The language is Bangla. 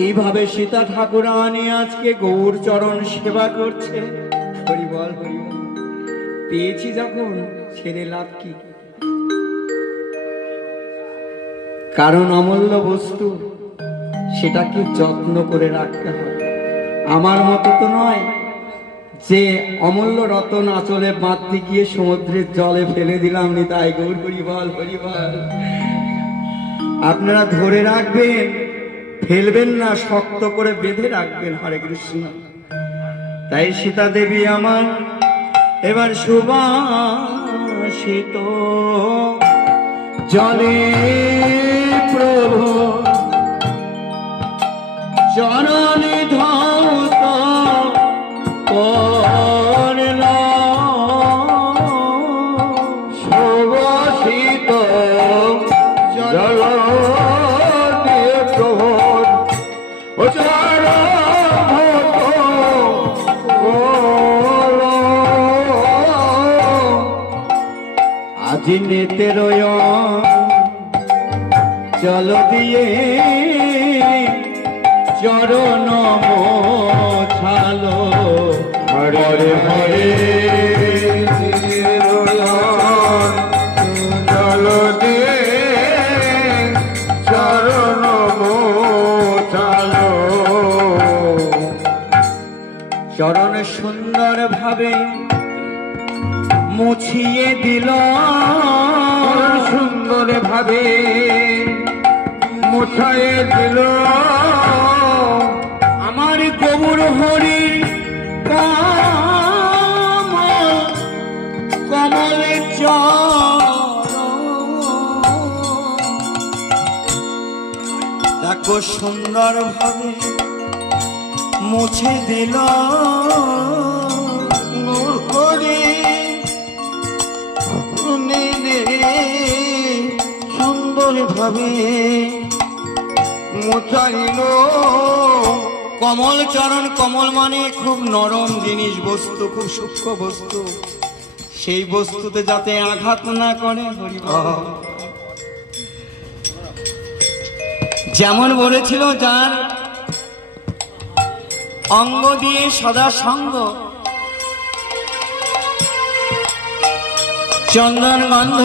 এইভাবে সীতা ঠাকুরানী আজকে গৌর চরণ সেবা করছে। হরি বল হরি বল। পেয়েছি যখন ছেড়ে লাভ কি? কারণ অমূল্য বস্তু সেটাকে যত্ন করে রাখতে হবে। আমার মতো তো নয় যে অমূল্য রতন আঁচলে বাঁধতে গিয়ে সমুদ্রের জলে ফেলে দিলাম। নিতাই গৌর হরি বল হরি বল। আপনারা ধরে রাখবেন, ফেলবেন না, শক্ত করে বেঁধে রাখবেন। হরে কৃষ্ণ। তাই সীতা দেবী আমার এবার সুবাসিত জলে প্রভু চরণে ধৌত করল, সুবাসিত জল আজি নেতে রয় জল দিয়ে চরণ মোছালো। হরে হরে জল দিয়ে চরণ মোছালো। চরণ সুন্দর ভাবে মুছিয়ে দিল, সুন্দর ভাবে মুছায়ে দিল আমার গৌর হরি কমলে দেখো সুন্দর ভাবে মুছে দিল সুন্দর ভাবে মোছাইল। কমল চরণ, কমল মানে খুব নরম জিনিস, বস্তু, খুব সূক্ষ্ম বস্তু। সেই বস্তুতে যাতে আঘাত না করে। যেমন বলেছিল, যার অঙ্গ দিয়ে সদা সঙ্গ, চন্দন গন্ধ